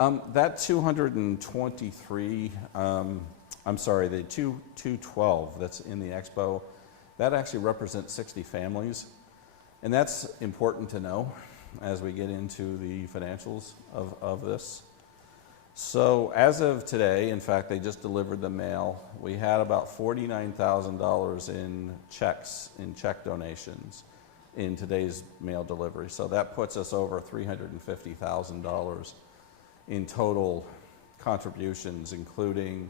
That 223, I'm sorry, the 212 that's in the expo, that actually represents 60 families. And that's important to know as we get into the financials of this. So as of today, in fact, they just delivered the mail, we had about $49,000 in check donations in today's mail delivery. So that puts us over $350,000 in total contributions, including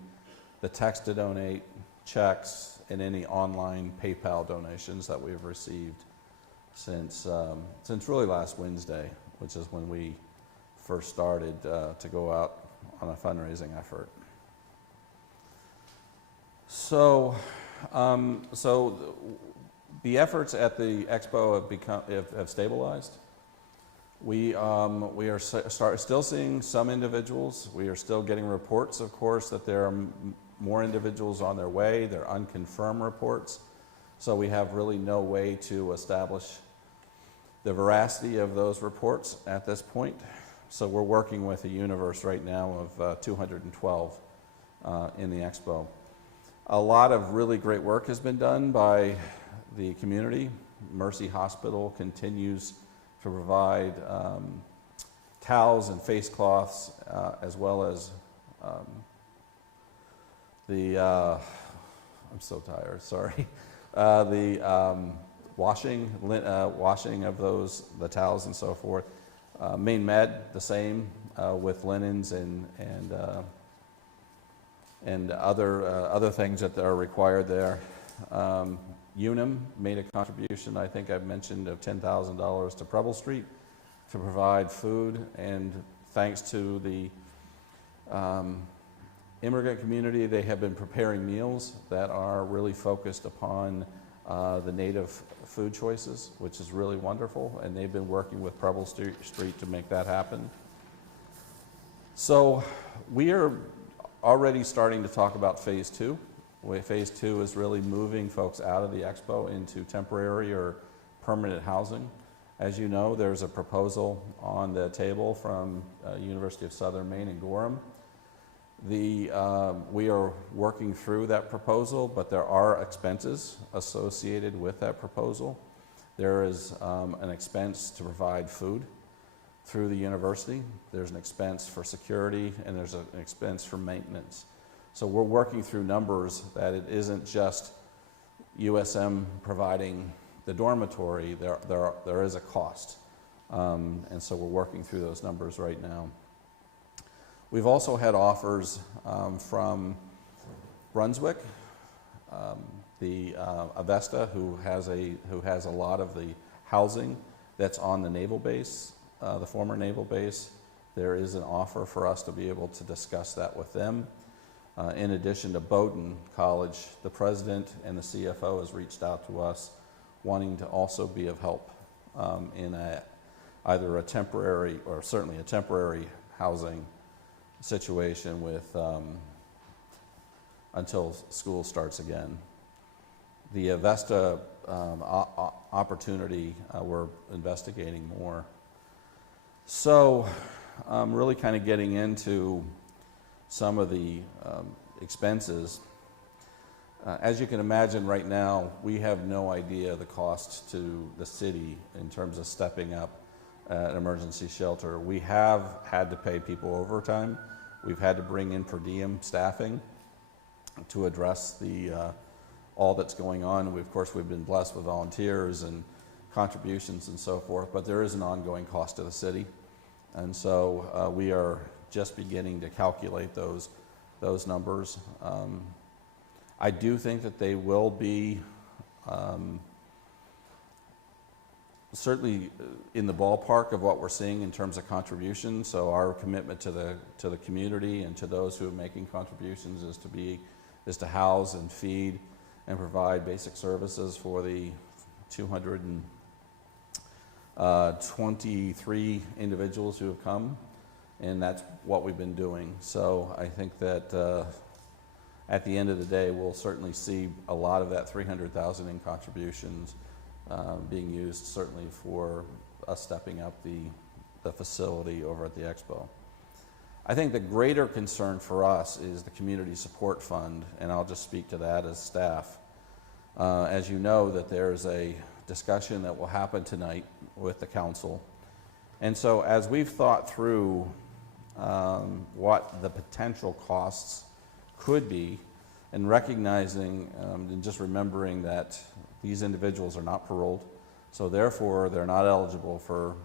the text to donate, checks, and any online PayPal donations that we've received since really last Wednesday, which is when we first started to go out on a fundraising effort. So, the efforts at the expo have stabilized. We are still seeing some individuals. We are still getting reports, of course, that there are more individuals on their way. They're unconfirmed reports. So we have really no way to establish the veracity of those reports at this point. So we're working with a universe right now of 212 in the expo. A lot of really great work has been done by the community. Mercy Hospital continues to provide towels and face cloths, as well as I'm so tired, sorry. The washing of the towels and so forth. Maine Med, the same, with linens and other things that are required there. Unum made a contribution, I think I've mentioned, of $10,000 to Preble Street to provide food, and thanks to the immigrant community, they have been preparing meals that are really focused upon the native food choices, which is really wonderful, and they've been working with Preble Street to make that happen. So we are already starting to talk about phase two. Phase two is really moving folks out of the expo into temporary or permanent housing. As you know, there's a proposal on the table from University of Southern Maine in Gorham. We are working through that proposal, but there are expenses associated with that proposal. There is an expense to provide food through the university. There's an expense for security, and there's an expense for maintenance. So we're working through numbers that it isn't just USM providing the dormitory, there is a cost. And so we're working through those numbers right now. We've also had offers from Brunswick, the Avesta, who has a lot of the housing that's on the naval base, the former naval base. There is an offer for us to be able to discuss that with them. In addition to Bowdoin College, the president and the CFO has reached out to us wanting to also be of help in either a temporary or certainly a temporary housing situation with until school starts again. The Avesta opportunity, we're investigating more. So really kind of getting into some of the expenses. As you can imagine right now, we have no idea the cost to the city in terms of stepping up an emergency shelter. We have had to pay people overtime. We've had to bring in per diem staffing to address all that's going on. Of course, we've been blessed with volunteers and contributions and so forth, but there is an ongoing cost to the city. And so we are just beginning to calculate those numbers. I do think that they will be certainly in the ballpark of what we're seeing in terms of contributions. So our commitment to the community and to those who are making contributions is to house and feed and provide basic services for the 223 individuals who have come, and that's what we've been doing. So I think that at the end of the day, we'll certainly see a lot of that $300,000 in contributions being used certainly for us stepping up the facility over at the expo. I think the greater concern for us is the community support fund, and I'll just speak to that as staff. As you know, that there's a discussion that will happen tonight with the council. And so as we've thought through what the potential costs could be, and recognizing and just remembering that these individuals are not paroled, so therefore they're not eligible for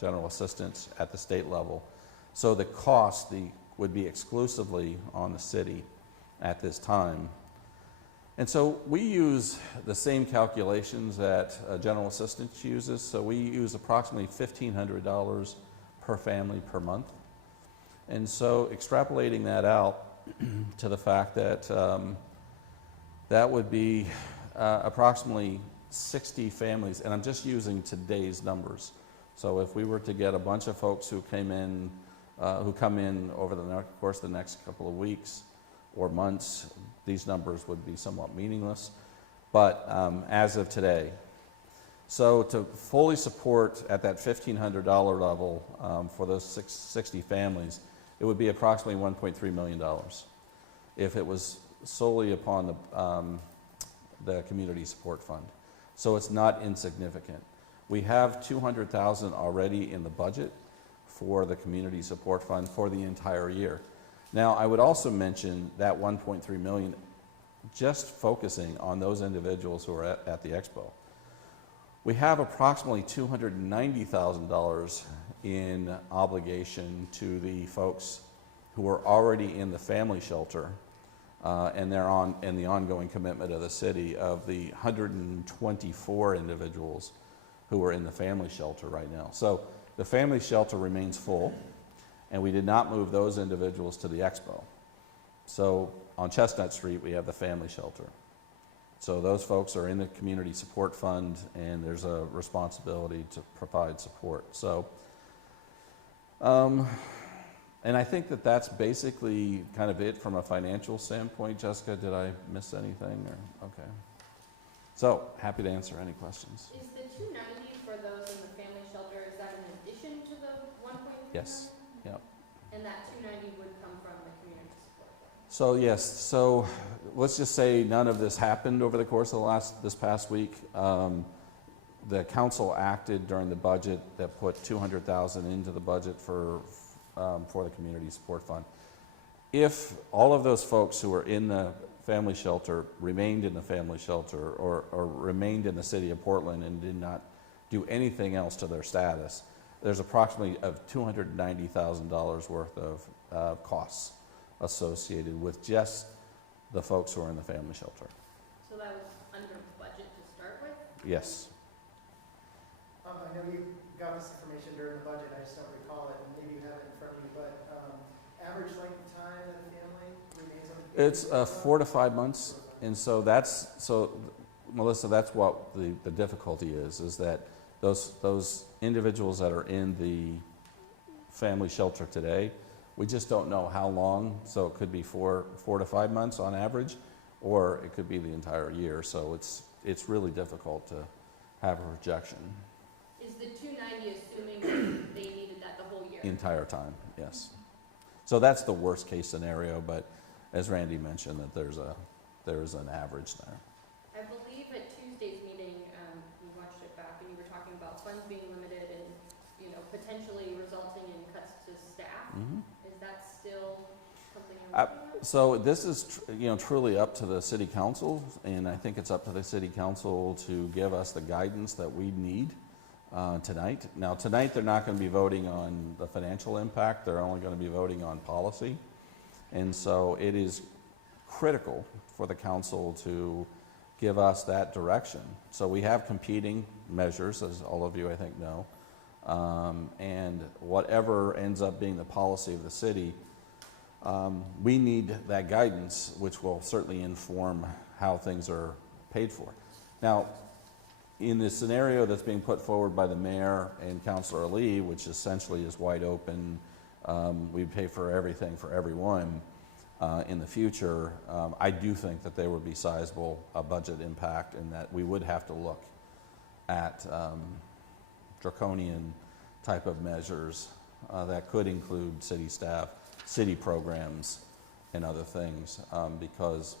general assistance at the state level. So the cost would be exclusively on the city at this time. And so we use the same calculations that general assistance uses. So we use approximately $1,500 per family per month. And so extrapolating that out to the fact that that would be approximately 60 families, and I'm just using today's numbers. So if we were to get a bunch of folks who come in over the course of the next couple of weeks or months, these numbers would be somewhat meaningless. But as of today, so to fully support at that $1,500 level for those 60 families, it would be approximately $1.3 million if it was solely upon the community support fund. So it's not insignificant. We have $200,000 already in the budget for the community support fund for the entire year. Now, I would also mention that $1.3 million just focusing on those individuals who are at the expo. We have approximately $290,000 in obligation to the folks who are already in the family shelter, and they're in the ongoing commitment of the city of the 124 individuals who are in the family shelter right now. So the family shelter remains full, and we did not move those individuals to the expo. So on Chestnut Street, we have the family shelter. So those folks are in the community support fund, and there's a responsibility to provide support. So, and I think that that's basically kind of it from a financial standpoint. Jessica, did I miss anything? Or okay. So happy to answer any questions. Is the 290 for those in the family shelter, is that in addition to the 1.3 Yes. million? Yep. And that 290 would come from the community support fund? So yes, so let's just say none of this happened over the course of this past week. The council acted during the budget that put $200,000 into the budget for the community support fund. If all of those folks who are in the family shelter remained in the family shelter or remained in the city of Portland and did not do anything else to their status, there's approximately $290,000 worth of costs associated with just the folks who are in the family shelter. So that was under budget to start with? Yes. I know you got this information during the budget, I just don't recall it, and maybe you have it in front of you, but average length of time that a family remains on the It's 4 to 5 months, and so Melissa, that's what the difficulty is that those individuals that are in the family shelter today, we just don't know how long, so it could be 4 to 5 months on average, or it could be the entire year, so it's really difficult to have a projection. Is the 290 assuming that they needed that the whole year? Entire time, yes. So that's the worst case scenario, but as Randy mentioned, that there's an average there. I believe at Tuesday's meeting, we watched it back, and you were talking about funds being limited and, potentially resulting in cuts to staff. Mm-hmm. Is that still something you're looking at? So this is, truly up to the city council, and I think it's up to the city council to give us the guidance that we need tonight. Now, tonight they're not going to be voting on the financial impact. They're only going to be voting on policy. And so it is critical for the council to give us that direction. So we have competing measures, as all of you, I think, know. And whatever ends up being the policy of the city, we need that guidance, which will certainly inform how things are paid for. Now, in the scenario that's being put forward by the mayor and Councilor Lee, which essentially is wide open, we pay for everything for everyone in the future, I do think that there would be sizable budget impact, and that we would have to look at draconian type of measures that could include city staff city programs and other things, because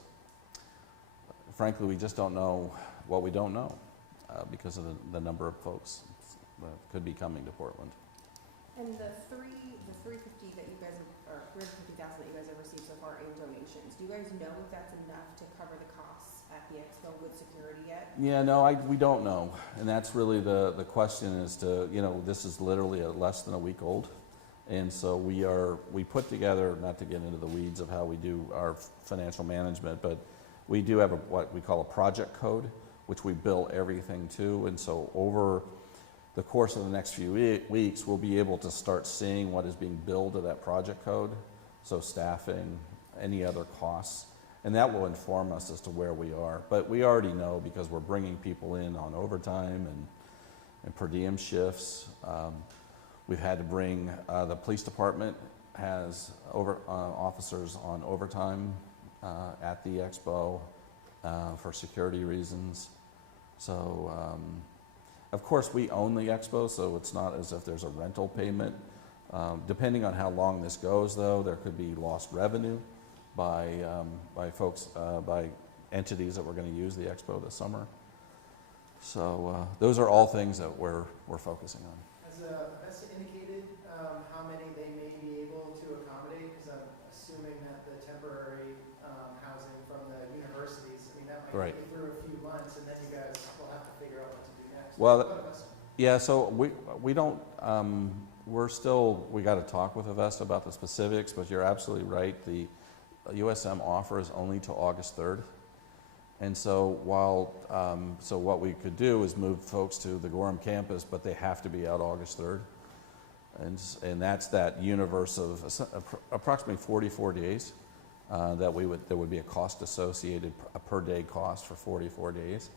frankly, we just don't know what we don't know because of the number of folks that could be coming to Portland. And the 350 that you guys have, or 350,000 that you guys have received so far in donations, do you guys know if that's enough to cover the costs at the expo with security yet? Yeah, no, we don't know, and that's really the question is to, you know, this is literally less than a week old, and so we put together, not to get into the weeds of how we do our financial management, but we do have what we call a project code, which we bill everything to, and so over the course of the next few weeks, we'll be able to start seeing what is being billed to that project code, so staffing, any other costs, and that will inform us as to where we are. But we already know because we're bringing people in on overtime and per diem shifts. We've had to bring, the police department has officers on overtime at the expo for security reasons. So, of course, we own the expo, so it's not as if there's a rental payment. Depending on how long this goes, though, there could be lost revenue by folks, by entities that were going to use the expo this summer. So those are all things that we're focusing on. Has Vesta indicated how many they may be able to accommodate? Because I'm assuming that the temporary housing from the universities, I mean, that might Right. get you through a few months, and then you guys will have to figure out what to do next. Well, What about Vesta? yeah, so we don't, we got to talk with Avesta about the specifics, but you're absolutely right. The USM offer is only till August 3rd. And so so what we could do is move folks to the Gorham campus, but they have to be out August 3rd. And that's that universe of approximately 44 days there would be a cost associated, a per day cost for 44 days.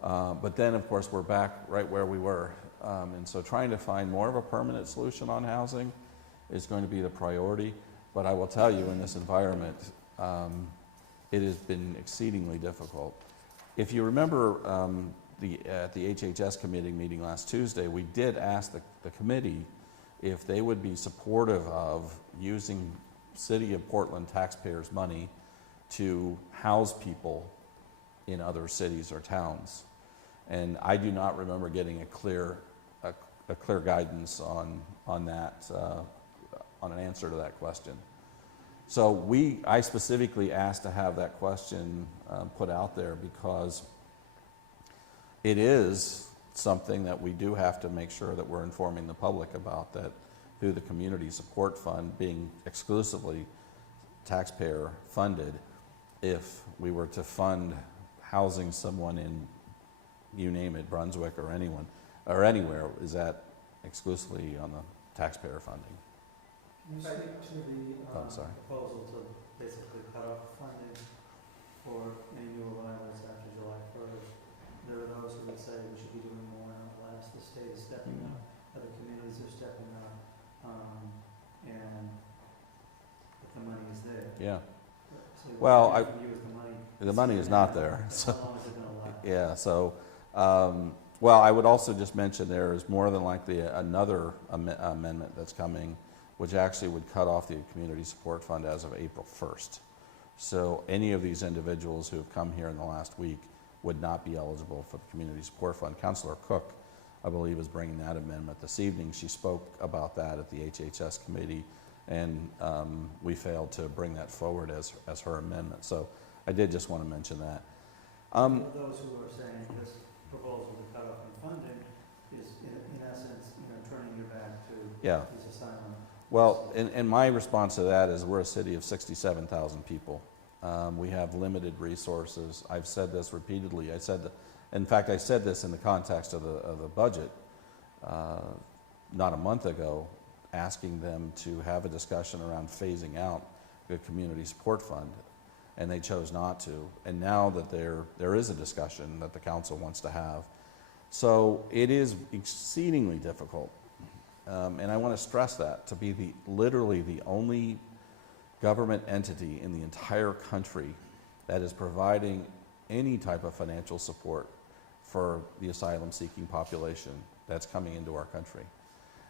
But then, of course, we're back right where we were. And so trying to find more of a permanent solution on housing is going to be the priority. But I will tell you, in this environment, it has been exceedingly difficult. If you remember at the HHS committee meeting last Tuesday, we did ask the committee if they would be supportive of using City of Portland taxpayers' money to house people in other cities or towns. And I do not remember getting a clear guidance on that, on an answer to that question. So I specifically asked to have that question put out there because it is something that we do have to make sure that we're informing the public about, that through the Community Support Fund being exclusively taxpayer funded, if we were to fund housing someone in, you name it, Brunswick or anyone, or anywhere, is that exclusively on the taxpayer funding. Can you speak to the sorry. proposal to basically cut off funding for any new arrivals after July 1st? There are those who would say we should be doing more, not less. The state is stepping up, other communities are stepping up, and the money is there. Yeah. So Well, what from you is the money. The money is not there. So, How long is it going to last? yeah, so, well, I would also just mention there is more than likely another amendment that's coming, which actually would cut off the Community Support Fund as of April 1st. So any of these individuals who have come here in the last week would not be eligible for the Community Support Fund. Councilor Cook, I believe, is bringing that amendment this evening. She spoke about that at the HHS committee, and we failed to bring that forward as her amendment. So I did just want to mention that. Those who are saying this proposal to cut off in funding is, in essence, turning your back to Yeah. this asylum. Well, and my response to that is we're a city of 67,000 people. We have limited resources. I've said this repeatedly. In fact, I said this in the context of the budget not a month ago, asking them to have a discussion around phasing out the Community Support Fund, and they chose not to. And now that there is a discussion that the council wants to have. So it is exceedingly difficult. And I want to stress that, to be literally the only government entity in the entire country that is providing any type of financial support for the asylum-seeking population that's coming into our country.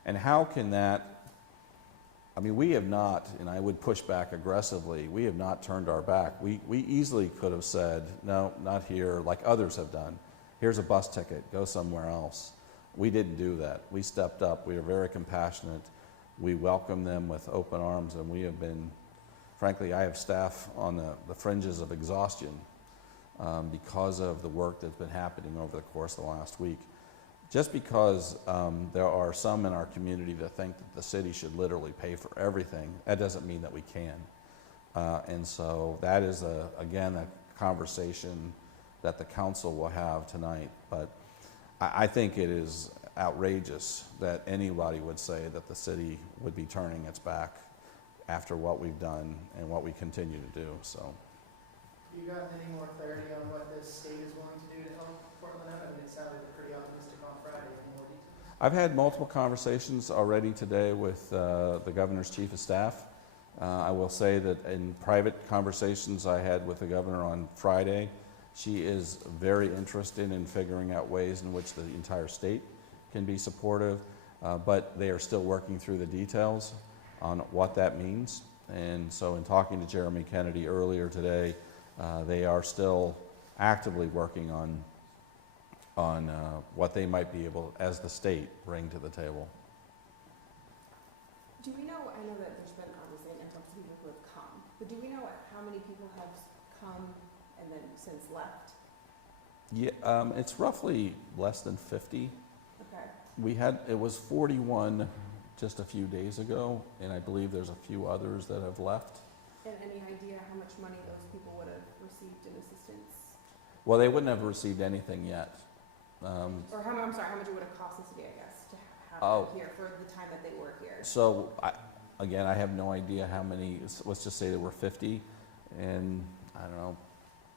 And how can that I mean, we have not, and I would push back aggressively, we have not turned our back. We easily could have said, no, not here, like others have done. Here's a bus ticket, go somewhere else. We didn't do that. We stepped up. We were very compassionate. We welcomed them with open arms, and we have been, frankly, I have staff on the fringes of exhaustion because of the work that's been happening over the course of the last week. Just because there are some in our community that think that the city should literally pay for everything, that doesn't mean that we can. And so that is, again, a conversation that the council will have tonight. But I think it is outrageous that anybody would say that the city would be turning its back after what we've done and what we continue to do. So, Have you gotten any more clarity on what the state is willing to do to help Portland out? I mean, it sounded pretty optimistic on Friday. Any more details? I've had multiple conversations already today with the governor's chief of staff. I will say that in private conversations I had with the governor on Friday, she is very interested in figuring out ways in which the entire state can be supportive, but they are still working through the details on what that means. And so in talking to Jeremy Kennedy earlier today, they are still actively working on what they might be able, as the state, bring to the table. Do we know, I know that there's been obviously an influx of people who have come, but do we know how many people have come and then since left? Yeah, it's roughly less than 50. Okay. It was 41 just a few days ago, and I believe there's a few others that have left. And any idea how much money those people would have received in assistance? Well, they wouldn't have received anything yet. Or how, I'm sorry, how much it would have cost the city, I guess, to have Oh. them here for the time that they were here? So, again, I have no idea how many, let's just say there were 50, and I don't know,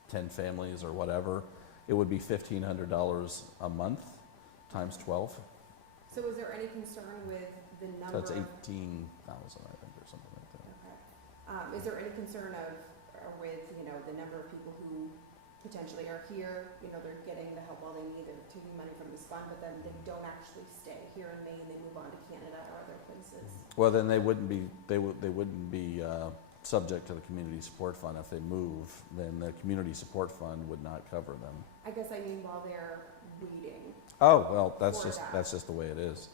10 families or whatever. It would be $1,500 a month times 12. So is there any concern with the So number? that's 18,000, I think, or something like that. Okay. Is there any concern with, you know, the number of people who potentially are here, you know, they're getting the help while they need, they're taking money from this fund, but then they don't actually stay here in Maine, they move on to Canada or other places? Well, then they wouldn't be, subject to the community support fund. If they move, then the community support fund would not cover them. I guess I mean while they're waiting. Oh, well, that's For just that. the way it is.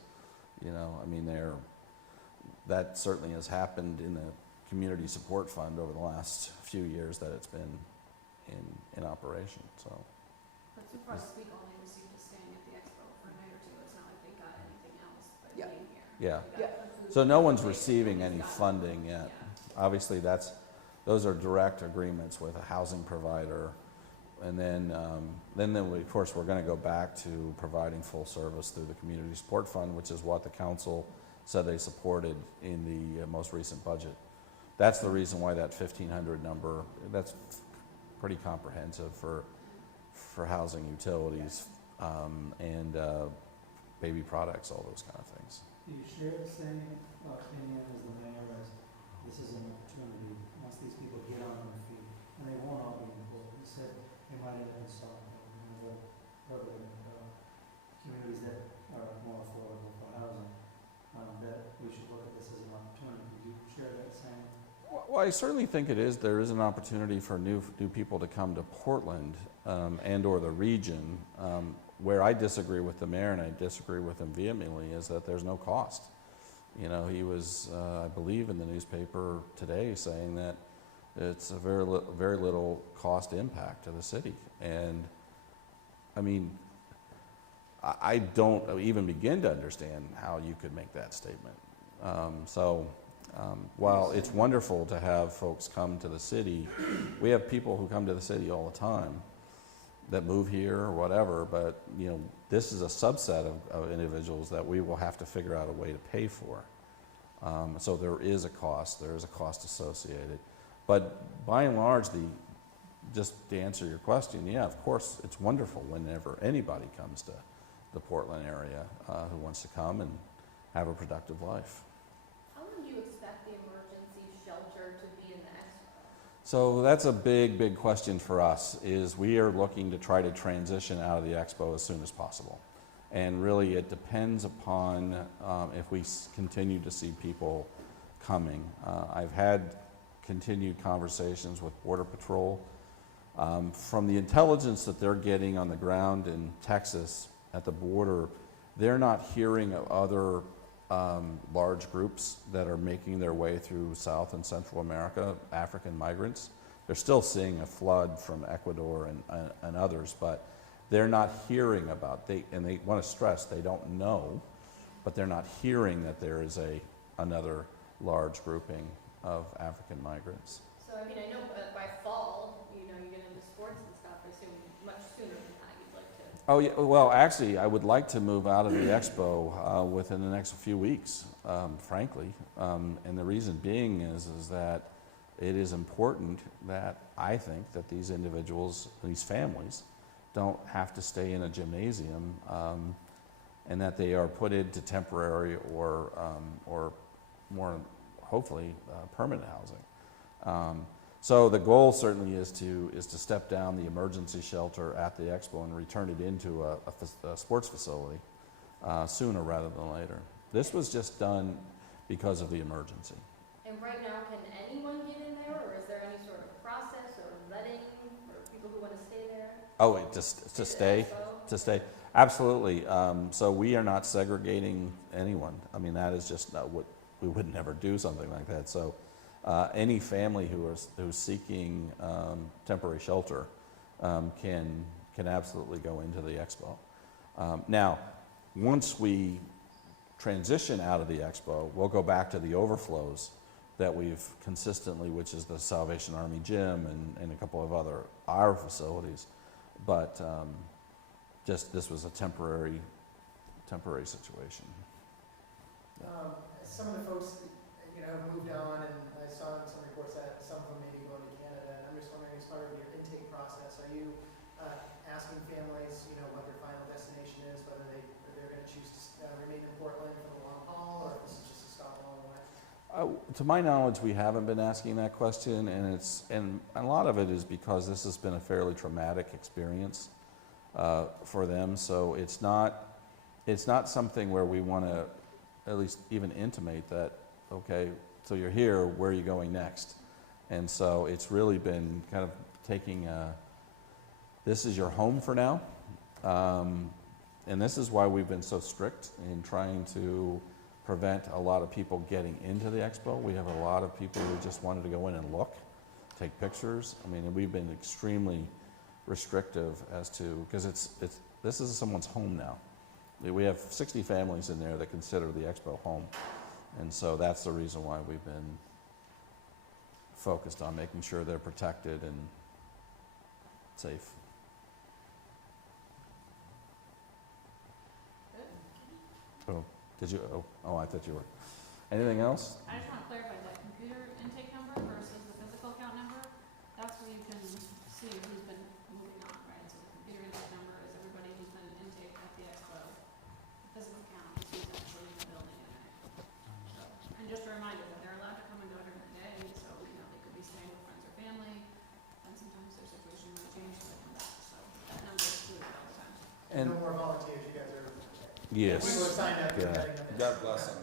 You know, I mean, that certainly has happened in the community support fund over the last few years that it's been in operation, so. But so far this week, all they received is staying at the expo for a night or two. It's not like they got anything else by Yeah. being here. Yeah. They got food, So no one's they- receiving any nobody's got- funding yet. Obviously, those are direct agreements with a housing provider. And then of course, we're gonna go back to providing full service through the community support fund, which is what the council said they supported in the most recent budget. That's the reason why that 1,500 number, that's pretty comprehensive for housing, utilities, and baby products, all those kind of things. Do you share the same opinion as the mayor as this is an opportunity, once these people get on their feet, and they won't all be employed, he said they might end up in Salt Lake, other communities that are more affordable for housing, that we should look at this as an opportunity. Do you share that same? Well, I certainly think there is an opportunity for new people to come to Portland and or the region. Where I disagree with the mayor, and I disagree with him vehemently, is that there's no cost. You know, he was, I believe in the newspaper today, saying that it's a very little cost impact to the city. And I mean, I don't even begin to understand how you could make that statement. While it's wonderful to have folks come to the city, we have people who come to the city all the time that move here or whatever, but you know, this is a subset of individuals that we will have to figure out a way to pay for. So there is a cost associated. But by and large, just to answer your question, yeah, of course, it's wonderful whenever anybody comes to the Portland area who wants to come and have a productive life. How long do you expect the emergency shelter to be in the expo? So that's a big question for us, is we are looking to try to transition out of the expo as soon as possible. And really it depends upon if we continue to see people coming. I've had continued conversations with Border Patrol. From the intelligence that they're getting on the ground in Texas at the border, they're not hearing of other large groups that are making their way through South and Central America, African migrants. They're still seeing a flood from Ecuador and others, but they're not hearing about, and they want to stress, they don't know, but they're not hearing that there is another large grouping of African migrants. So, I mean, I know by fall, you get into sports and stuff, I assume much sooner than that you'd like to. Oh, yeah, well, actually, I would like to move out of the expo within the next few weeks, frankly. And the reason being is that it is important that I think that these individuals, these families, don't have to stay in a gymnasium, and that they are put into temporary or more, hopefully, permanent housing. So the goal certainly is to step down the emergency shelter at the expo and return it into a sports facility sooner rather than later. This was just done because of the emergency. And right now, can anyone get in there, or is there any sort of process or vetting for people who want to stay there? Oh, wait, just to stay? To stay? Absolutely. So we are not segregating anyone. I mean, that is just not what, we would never do something like that. So any family who's seeking temporary shelter can absolutely go into the expo. Now, once we transition out of the expo, we'll go back to the overflows that we've consistently, which is the Salvation Army gym and a couple of other our facilities. But just this was a temporary situation. Some of the folks, have moved on, and I saw in some reports that some of them may be going to Canada. And I'm just wondering, as part of your intake process, are you asking families, what their final destination is, whether they're going to choose to remain in Portland for the long haul, or if this is just a stop along the way? To my knowledge, we haven't been asking that question, and a lot of it is because this has been a fairly traumatic experience for them. So it's not something where we want to at least even intimate that, okay, so you're here, where are you going next? And so it's really been kind of taking this is your home for now. And this is why we've been so strict in trying to prevent a lot of people getting into the expo. We have a lot of people who just wanted to go in and look, take pictures. I mean, we've been extremely restrictive as to, because this is someone's home now. We have 60 families in there that consider the expo home. And so that's the reason why we've been focused on making sure they're protected and safe. Oh, did you? Oh, I thought you were. Anything else? I just want to clarify that computer intake number versus the physical count number. That's where you can see who's been moving on, right? So the computer intake number is everybody who's been intake at the expo. The physical count is who's actually in the building in there. So, and just a reminder that they're allowed to come and go during the day, so they could be staying with friends or family, and sometimes their situation might change, so they come back. So that number is fluid all the time. And no more volunteers, you guys are. yes. We will sign up. Yeah. You're heading up. God bless them.